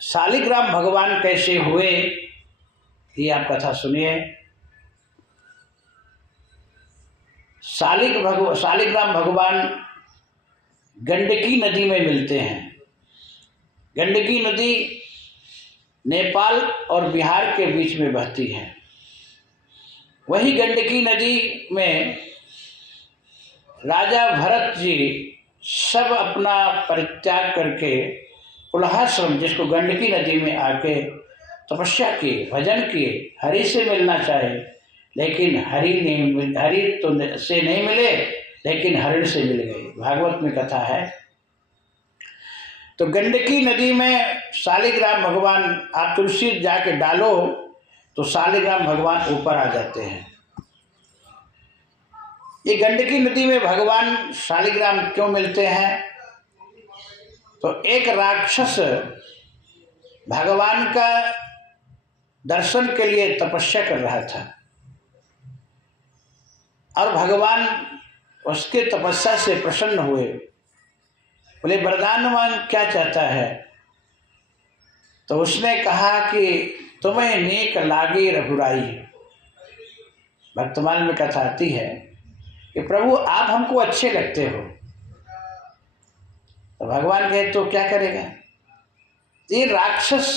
शालिग्राम भगवान कैसे हुए, ये आप कथा सुनिए। शालिग्राम भगवान गंडकी नदी में मिलते हैं। गंडकी नदी नेपाल और बिहार के बीच में बहती है। वही गंडकी नदी में राजा भरत जी सब अपना परित्याग करके पुलहाश्रम, जिसको गंडकी नदी में आके तपस्या किए, भजन किए, हरि से मिलना चाहे, लेकिन हरि तो से नहीं मिले, लेकिन हरिण से मिल गए। भागवत में कथा है। तो गंडकी नदी में शालिग्राम भगवान, आप तुलसी जाके डालो तो शालिग्राम भगवान ऊपर आ जाते हैं। ये गंडकी नदी में भगवान शालिग्राम क्यों मिलते हैं? तो एक राक्षस भगवान का दर्शन के लिए तपस्या कर रहा था और भगवान उसके तपस्या से प्रसन्न हुए। बोले, वरदान मांग, क्या चाहता है? तो उसने कहा कि तुम्हें नेक लागे रघुराई। वर्तमान में कथा आती है कि प्रभु आप हमको अच्छे लगते हो। तो भगवान कहे तो क्या करेगा? ये राक्षस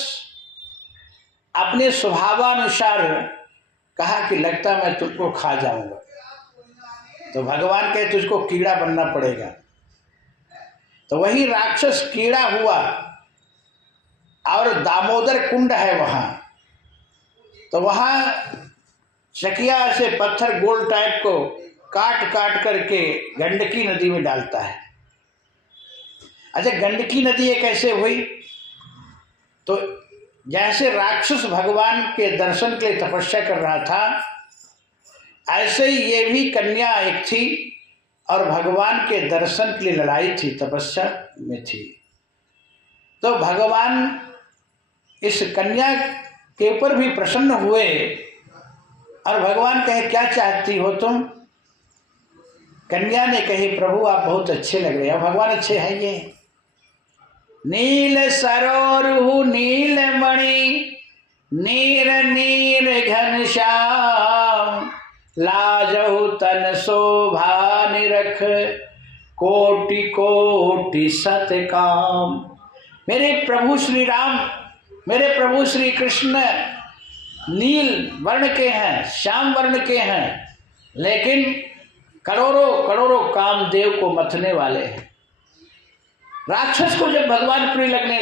अपने स्वभावानुसार कहा कि लगता मैं तुझको खा जाऊंगा। तो भगवान कहे तुझको कीड़ा बनना पड़ेगा। तो वही राक्षस कीड़ा हुआ और दामोदर कुंड है वहां। तो वहां चकिया से पत्थर गोल टाइप को काट काट करके गंडकी नदी में डालता है। अच्छा, गंडकी नदी ये कैसे हुई? तो जैसे राक्षस भगवान के दर्शन के लिए तपस्या कर रहा था, ऐसे ही ये भी कन्या एक थी और भगवान के दर्शन के लिए लड़ाई थी, तपस्या में थी। तो भगवान इस कन्या के ऊपर भी प्रसन्न हुए और भगवान कहे क्या चाहती हो तुम? कन्या ने कही, प्रभु आप बहुत अच्छे लग रहे हैं। भगवान अच्छे हैं। ये नील सरोरु नील मणि नीर नीर घनश्याम, लाजहु तन शोभा निरख, कोटि कोटि सत काम। मेरे प्रभु श्री राम, मेरे प्रभु श्री कृष्ण नील वर्ण के हैं, श्याम वर्ण के हैं, लेकिन करोड़ों करोड़ों कामदेव को मथने वाले हैं। राक्षस को जब भगवान प्रिय लगने